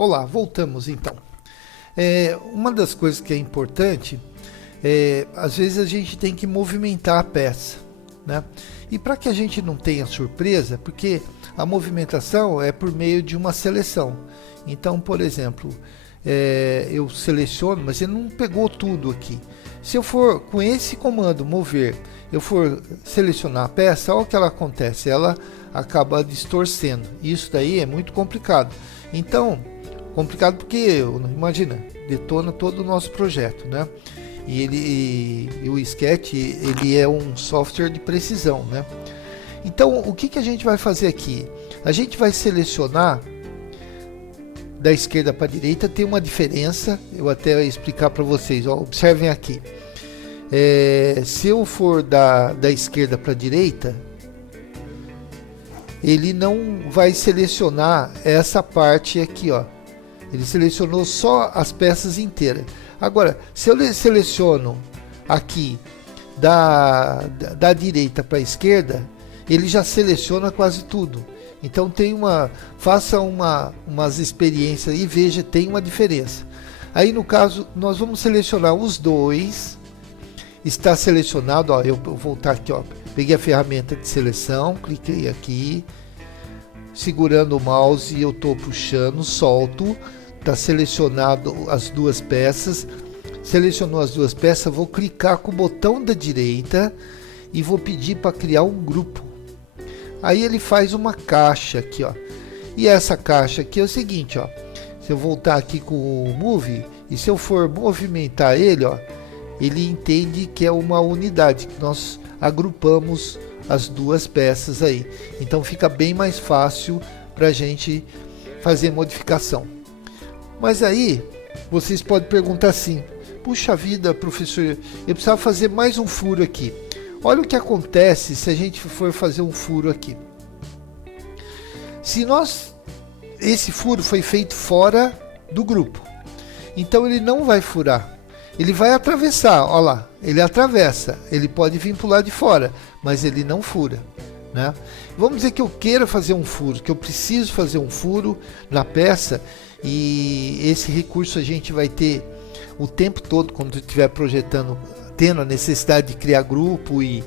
Olá, voltamos então. Uma das coisas que é importante às vezes a gente tem que movimentar a peça, né? E para que a gente não tenha surpresa, porque a movimentação é por meio de uma seleção. Então, por exemplo, eu seleciono, mas ele não pegou tudo aqui. Se eu for com esse comando mover, eu for selecionar a peça, olha o que ela acontece, ela acaba distorcendo. Isso daí é muito complicado. Então, complicado porque, imagina, detona todo o nosso projeto, né? E o Sketch, ele é um software de precisão, né? Então, o que a gente vai fazer aqui? A gente vai selecionar da esquerda para a direita, tem uma diferença, eu até vou explicar para vocês, ó, observem aqui. Se eu for da esquerda para a direita, ele não vai selecionar essa parte aqui, ó. Ele selecionou só as peças inteiras. Agora, se eu seleciono aqui da direita para a esquerda, ele já seleciona quase tudo. Então faça umas experiências e veja, tem uma diferença. Aí no caso, nós vamos selecionar os dois. Está selecionado, ó, eu vou voltar aqui, ó. Peguei a ferramenta de seleção, cliquei aqui, segurando o mouse e eu estou puxando, solto. Está selecionado as duas peças. Selecionou as duas peças, vou clicar com o botão da direita e vou pedir para criar um grupo. Aí ele faz uma caixa aqui, ó. E essa caixa aqui é o seguinte, ó. Se eu voltar aqui com o Move e se eu for movimentar ele, ó, ele entende que é uma unidade, que nós agrupamos as duas peças aí. Então fica bem mais fácil para a gente fazer modificação. Mas aí vocês podem perguntar assim: puxa vida, professor, eu precisava fazer mais um furo aqui. Olha o que acontece se a gente for fazer um furo aqui. Esse furo foi feito fora do grupo, então ele não vai furar. Ele vai atravessar, olha lá, ele atravessa, ele pode vir para o lado de fora, mas ele não fura, né? Vamos dizer que eu queira fazer um furo, que eu preciso fazer um furo na peça, e esse recurso a gente vai ter o tempo todo quando estiver projetando, tendo a necessidade de criar grupo. E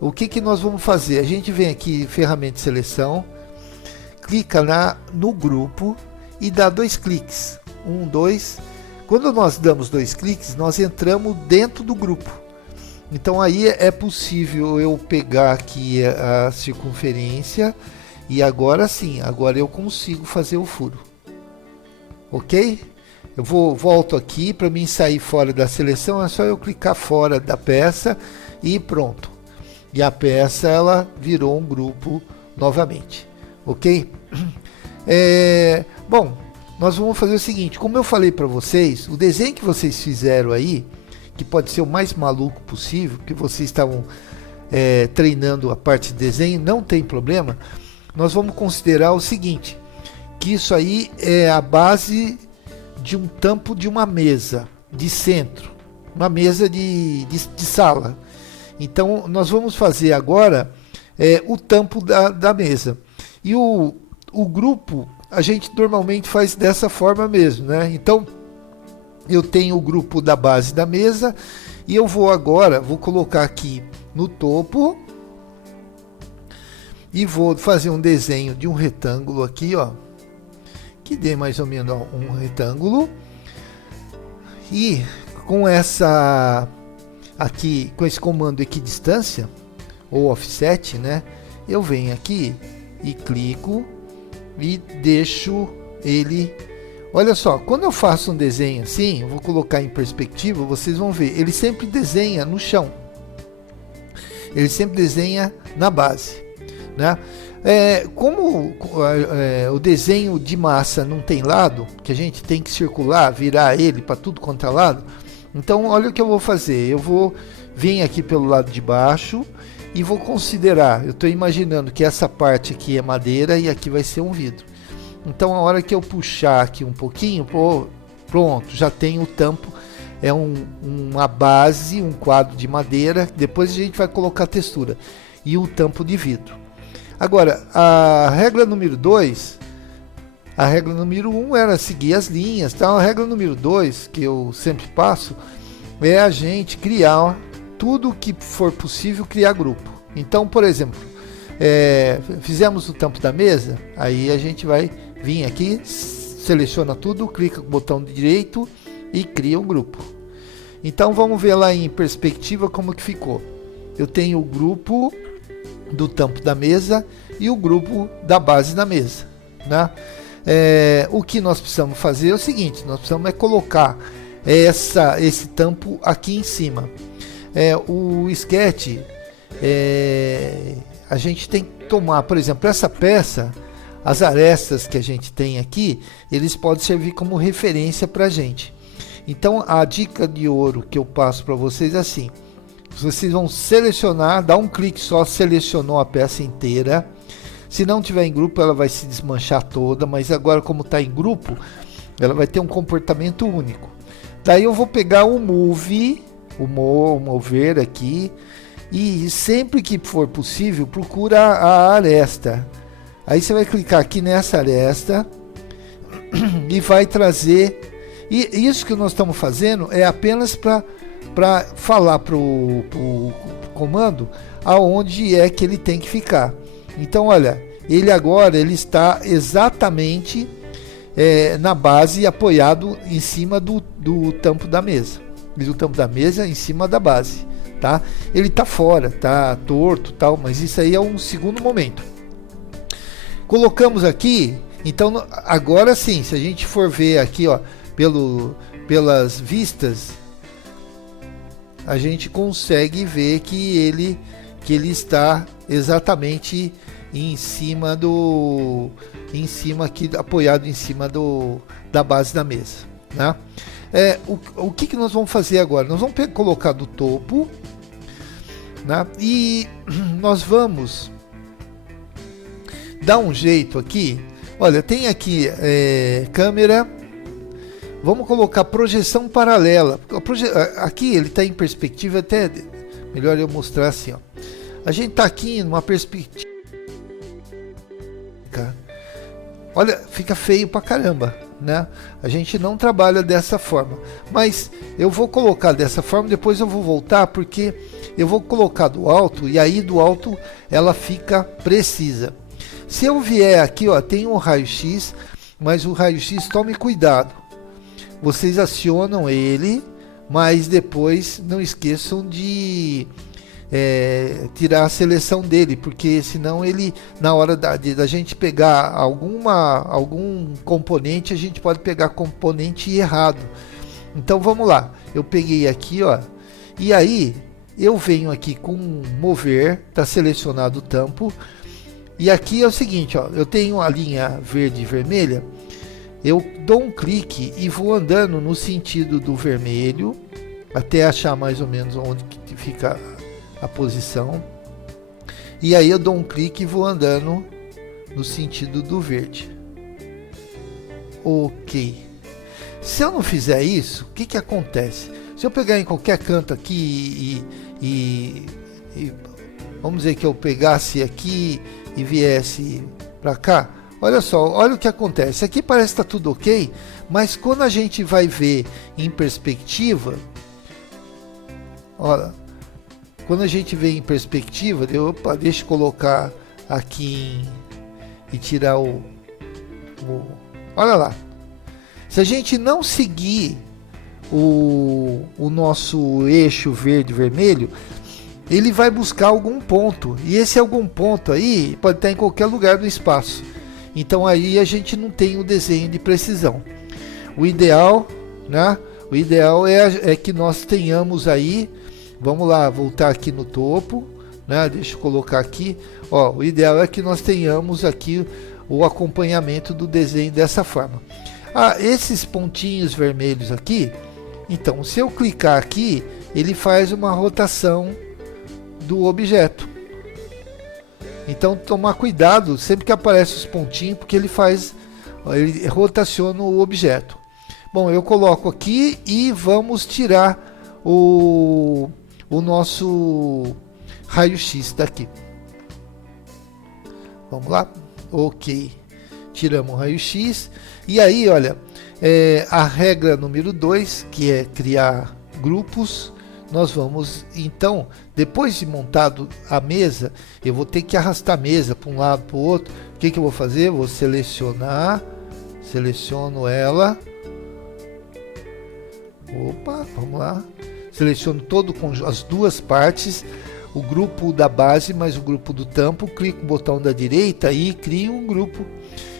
o que nós vamos fazer? A gente vem aqui, ferramenta de seleção, clica no grupo e dá 2 cliques, 1, 2. Quando nós damos 2 cliques, nós entramos dentro do grupo. Então aí é possível eu pegar aqui a circunferência e agora sim, agora eu consigo fazer o furo. Ok? Eu volto aqui, para mim sair fora da seleção, é só eu clicar fora da peça e pronto. E a peça ela virou um grupo novamente. Ok? Bom, nós vamos fazer o seguinte, como eu falei para vocês, o desenho que vocês fizeram aí, que pode ser o mais maluco possível, que vocês estavam treinando a parte de desenho, não tem problema. Nós vamos considerar o seguinte, que isso aí é a base de um tampo de uma mesa de centro, uma mesa de sala. Então nós vamos fazer agora o tampo da mesa. E o grupo a gente normalmente faz dessa forma mesmo, né? Então eu tenho o grupo da base da mesa e eu vou colocar aqui no topo e vou fazer um desenho de um retângulo aqui, ó, que dê mais ou menos um retângulo, e com com esse comando equidistância ou offset, né, eu venho aqui e clico e deixo ele. Olha só, quando eu faço um desenho assim, eu vou colocar em perspectiva, vocês vão ver, ele sempre desenha no chão, ele sempre desenha na base, né? Como o desenho de massa não tem lado, que a gente tem que circular, virar ele para tudo quanto é lado, então olha o que eu vou fazer, eu vou vir aqui pelo lado de baixo e vou considerar, eu estou imaginando que essa parte aqui é madeira e aqui vai ser um vidro. Então a hora que eu puxar aqui um pouquinho, pronto, já tem o tampo, é uma base, um quadro de madeira, depois a gente vai colocar a textura, e um tampo de vidro. Agora, a regra número 2, A regra número 1 era seguir as linhas, tá? A regra número 2, que eu sempre passo, é a gente criar tudo que for possível, criar grupo. Então, por exemplo, fizemos o tampo da mesa, aí a gente vai vir aqui, seleciona tudo, clica com o botão direito e cria um grupo. Então vamos ver lá em perspectiva como que ficou. Eu tenho o grupo do tampo da mesa e o grupo da base da mesa, né? O que nós precisamos fazer é o seguinte: nós precisamos colocar esse tampo aqui em cima. O sketch, a gente tem que tomar, por exemplo, essa peça, as arestas que a gente tem aqui, eles podem servir como referência para a gente. Então a dica de ouro que eu passo para vocês é assim: vocês vão selecionar, dá um clique só, selecionou a peça inteira. Se não tiver em grupo, ela vai se desmanchar toda, mas agora, como está em grupo, ela vai ter um comportamento único. Daí eu vou pegar o Move, o mover aqui, e sempre que for possível, procura a aresta. Aí você vai clicar aqui nessa aresta e vai trazer. E isso que nós estamos fazendo é apenas para falar para o comando aonde é que ele tem que ficar. Então, olha, ele agora está exatamente na base, apoiado em cima do tampo da mesa. E do tampo da mesa em cima da base, tá? Ele está fora, tá torto, tal, mas isso aí é um segundo momento. Colocamos aqui, então agora sim, se a gente for ver aqui, ó, pelas vistas, a gente consegue ver que ele está exatamente em cima aqui, apoiado em cima da base da mesa, né? O que nós vamos fazer agora? Nós vamos colocar do topo, né? E nós vamos dar um jeito aqui. Olha, tem aqui câmera. Vamos colocar projeção paralela. Aqui ele está em perspectiva, até melhor eu mostrar assim, ó. A gente está aqui numa perspectiva. Olha, fica feio pra caramba, né? A gente não trabalha dessa forma. Mas eu vou colocar dessa forma, depois eu vou voltar, porque eu vou colocar do alto, e aí do alto ela fica precisa. Se eu vier aqui, ó, tem um raio-x, mas o raio-x, tome cuidado. Vocês acionam ele, mas depois não esqueçam de tirar a seleção dele, porque senão ele, na hora da gente pegar algum componente, a gente pode pegar componente errado. Então vamos lá, eu peguei aqui, ó, e aí eu venho aqui com mover, está selecionado o tampo, e aqui é o seguinte, ó, eu tenho a linha verde e vermelha. Eu dou um clique e vou andando no sentido do vermelho até achar mais ou menos onde que fica a posição. E aí eu dou um clique e vou andando no sentido do verde. Ok. Se eu não fizer isso, o que acontece? Se eu pegar em qualquer canto aqui e vamos dizer que eu pegasse aqui e viesse para cá, olha só, olha o que acontece. Aqui parece que está tudo ok, mas quando a gente vai ver em perspectiva, olha, quando a gente vê em perspectiva, deixa eu colocar aqui e tirar olha lá. Se a gente não seguir o nosso eixo verde e vermelho, ele vai buscar algum ponto, e esse algum ponto aí pode estar em qualquer lugar do espaço. Então aí a gente não tem o desenho de precisão. O ideal, né? O ideal é que nós tenhamos aí, vamos lá, voltar aqui no topo, né? Deixa eu colocar aqui, ó, o ideal é que nós tenhamos aqui o acompanhamento do desenho dessa forma. Esses pontinhos vermelhos aqui, então se eu clicar aqui, ele faz uma rotação do objeto. Então tomar cuidado sempre que aparece os pontinhos, porque ele rotaciona o objeto. Bom, eu coloco aqui e vamos tirar o nosso raio-x daqui. Vamos lá? Ok. tiramos o raio-x, e aí, olha, a regra número 2, que é criar grupos, nós vamos, então, depois de montado a mesa, eu vou ter que arrastar a mesa para um lado, para o outro. O que eu vou fazer? Vou selecionar, seleciono ela, opa, vamos lá, seleciono todo as duas partes, o grupo da base mais o grupo do tampo, clico no botão da direita e crio um grupo.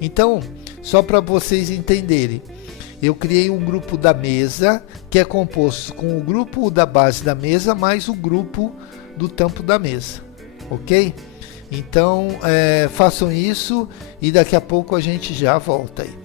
Então, só para vocês entenderem, eu criei um grupo da mesa, que é composto com o grupo da base da mesa, mais o grupo do tampo da mesa, ok? Então, façam isso e daqui a pouco a gente já volta aí.